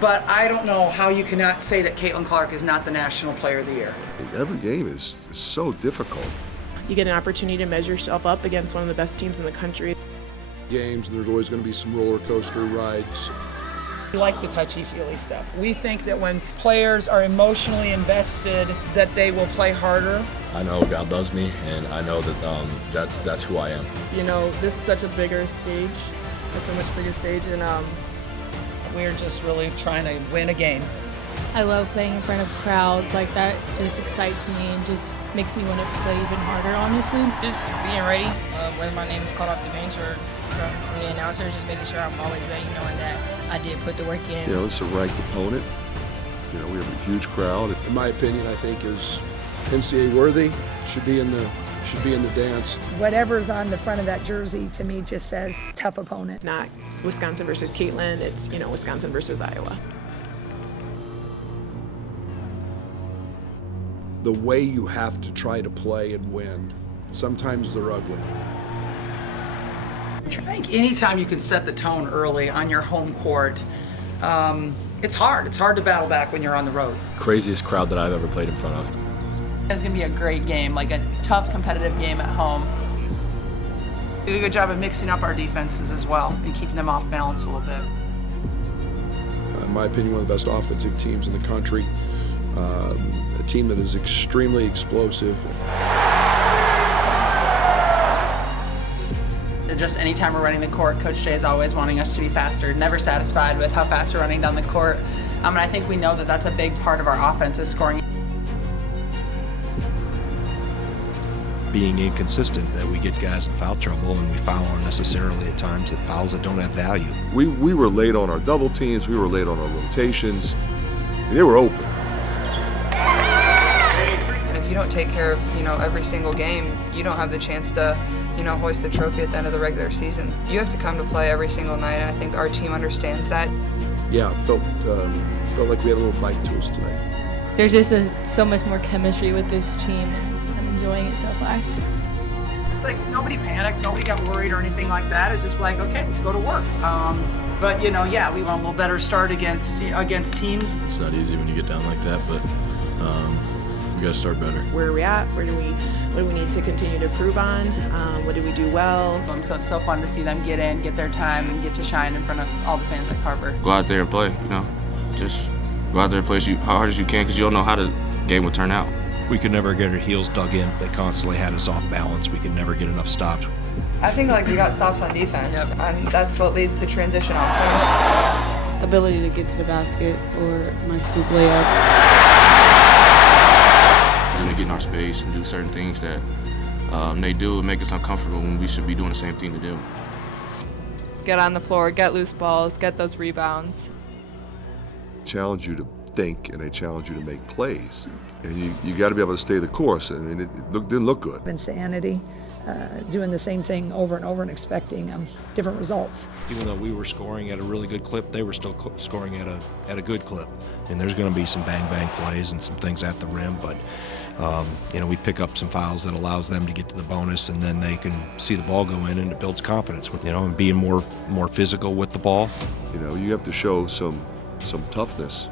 But I don't know how you cannot say that Caitlin Clark is not the National Player of the Year. Every game is so difficult. You get an opportunity to measure yourself up against one of the best teams in the country. Games, and there's always going to be some roller coaster rides. We like the touchy-feely stuff. We think that when players are emotionally invested, that they will play harder. I know God loves me, and I know that that's who I am. You know, this is such a bigger stage, it's a much bigger stage, and We're just really trying to win a game. I love playing in front of crowds like that. Just excites me and just makes me want to play even harder, honestly. Just being ready, whether my name is called off the bench or from the announcer, just making sure I'm always ready, knowing that I did put the work in. You know, it's a ranked opponent. You know, we have a huge crowd. In my opinion, I think is NCAA worthy. Should be in the dance. Whatever's on the front of that jersey to me just says tough opponent. not Wisconsin versus Caitlin, it's, you know, Wisconsin versus Iowa. The way you have to try to play and win, sometimes they're ugly. I think anytime you can set the tone early on your home court, it's hard. It's hard to battle back when you're on the road. Craziest crowd that I've ever played in front of. It's going to be a great game, like a tough, competitive game at home. We did a good job of mixing up our defenses as well and keeping them off balance a little bit. In my opinion, one of the best offensive teams in the country. A team that is extremely explosive. Just anytime we're running the court, Coach Jay is always wanting us to be faster, never satisfied with how fast we're running down the court. And I think we know that that's a big part of our offense is scoring. Being inconsistent, that we get guys in foul trouble and we foul unnecessarily at times, at fouls that don't have value. We were late on our double teams. We were late on our rotations. They were open. If you don't take care of, every single game, you don't have the chance to, hoist the trophy at the end of the regular season. You have to come to play every single night, and I think our team understands that. Yeah, felt like we had a little bite to us tonight. There's just so much more chemistry with this team, and I'm enjoying it so far. It's like nobody panicked, nobody got worried or anything like that. It's just like, okay, let's go to work. But we want a little better start against teams. It's not easy when you get down like that, but we got to start better. Where are we at? What do we need to continue to improve on? What did we do well? So it's so fun to see them get in, get their time, and get to shine in front of all the fans at Carver. Go out there and play, just go out there and play how hard as you can, because you don't know how the game will turn out. We could never get our heels dug in. They constantly had us off balance. We could never get enough stops. I think we got stops on defense, and that's what leads to transition offense. Ability to get to the basket or my scoop layup. And to get in our space and do certain things that they do and make us uncomfortable when we should be doing the same thing to do. Get on the floor, get loose balls, get those rebounds. Challenge you to think, and they challenge you to make plays. And you got to be able to stay the course. I mean, it didn't look good. Insanity, doing the same thing over and over and expecting different results. Even though we were scoring at a really good clip, they were still scoring at a good clip. And there's going to be some bang plays and some things at the rim, but we pick up some fouls that allows them to get to the bonus, and then they can see the ball go in, and it builds confidence. And being more physical with the ball. You have to show some toughness.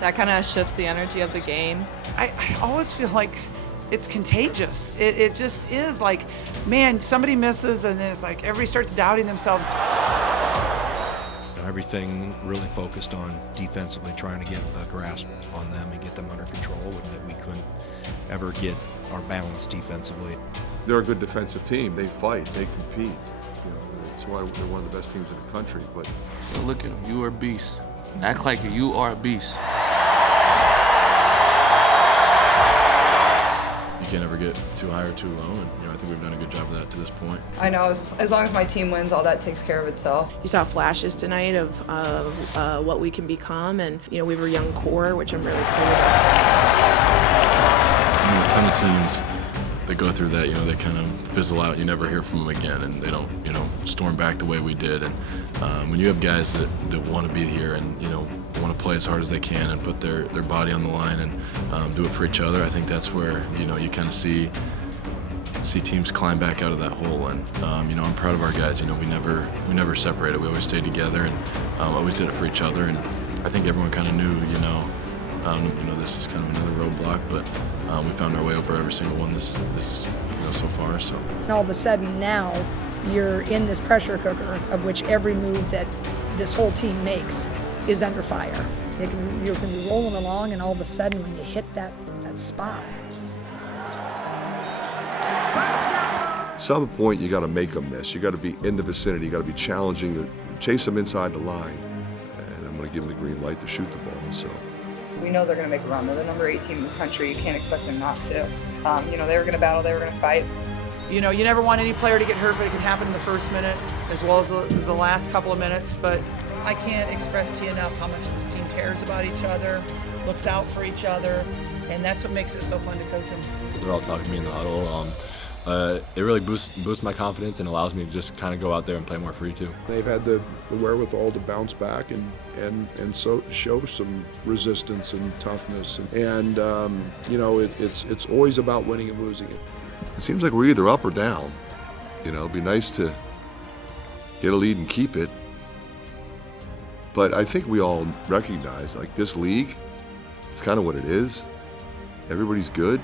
That kind of shifts the energy of the game. I always feel like it's contagious. It just is like, man, somebody misses and then it's like everybody starts doubting themselves. Everything really focused on defensively, trying to get a grasp on them and get them under control, and that we couldn't ever get our balance defensively. They're a good defensive team. They fight. They compete. That's why they're one of the best teams in the country. But Look at them. You are a beast. Act like you are a beast. You can't ever get too high or too low, and I think we've done a good job of that to this point. I know as long as my team wins, all that takes care of itself. You saw flashes tonight of what we can become, and we have a young core, which I'm really excited about. A ton of teams that go through that, they kind of fizzle out. You never hear from them again, and they don't, storm back the way we did. And when you have guys that want to be here and want to play as hard as they can and put their body on the line and do it for each other, I think that's where you kind of see see teams climb back out of that hole. And you know, I'm proud of our guys. You know, we never separated. We always stayed together and always did it for each other. And I think everyone kind of knew, you know, this is kind of another roadblock, but we found our way over every single one this you know, so far. So. And all of a sudden now, you're in this pressure cooker of which every move that this whole team makes is under fire. You can be rolling along, and all of a sudden when you hit that spot. At some point, you got to make them miss. You got to be in the vicinity. You got to be challenging, chase them inside the line. And I'm going to give them the green light to shoot the ball. So. We know they're going to make a run. They're the number 8 team in the country. You can't expect them not to. You know, they were going to battle. They were going to fight. You know, you never want any player to get hurt, but it can happen in the first minute as well as the last couple of minutes. But I can't express to you enough how much this team cares about each other, looks out for each other, and that's what makes it so fun to coach them. They're all talking to me in the huddle. It really boosts my confidence and allows me to just kind of go out there and play more free too. They've had the wherewithal to bounce back and so show some resistance and toughness. And you know, it's always about winning and losing it. It seems like we're either up or down. You know, it'd be nice to get a lead and keep it. But I think we all recognize, like, this league, it's kind of what it is. Everybody's good.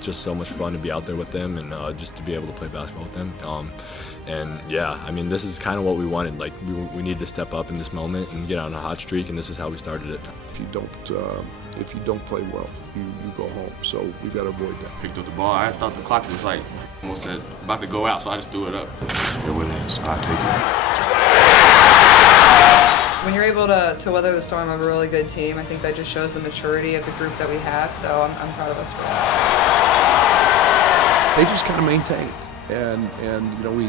Just so much fun to be out there with them and just to be able to play basketball with them. And yeah, I mean, this is kind of what we wanted. Like, we need to step up in this moment and get on a hot streak, and this is how we started it. If you don't play well, you go home. So we've got to avoid that. Picked up the ball. I thought the clock was like almost about to go out, so I just threw it up. It wasn't, so I take it. When you're able to weather the storm of a really good team, I think that just shows the maturity of the group that we have. So I'm proud of us for that. They just kind of maintained, and you know, we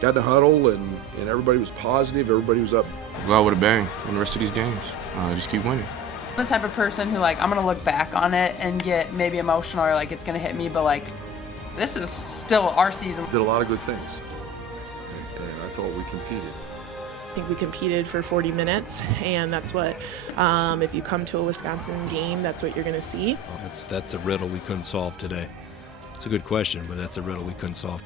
got in the huddle, and everybody was positive. Everybody was up. Go out with a bang in the rest of these games. Just keep winning. I'm the type of person who, like, I'm gonna look back on it and get maybe emotional or like it's gonna hit me, but like, this is still our season. Did a lot of good things, and I thought we competed. I think we competed for 40 minutes, and that's what, if you come to a Wisconsin game, that's what you're going to see. That's a riddle we couldn't solve today. It's a good question, but that's a riddle we couldn't solve.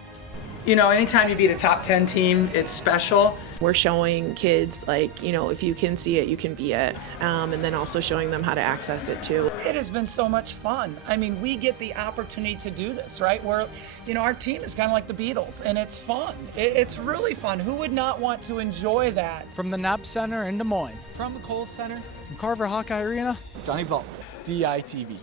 You know, anytime you beat a top 10 team, it's special. We're showing kids, like, you know, if you can see it, you can be it, and then also showing them how to access it too. It has been so much fun. I mean, we get the opportunity to do this, right? Where, you know, our team is kind of like the Beatles, and it's fun. It's really fun. Who would not want to enjoy that? From the Knapp Center in Des Moines, from the Kohl Center, from Carver Hawkeye Arena, Johnny Vault, DITV.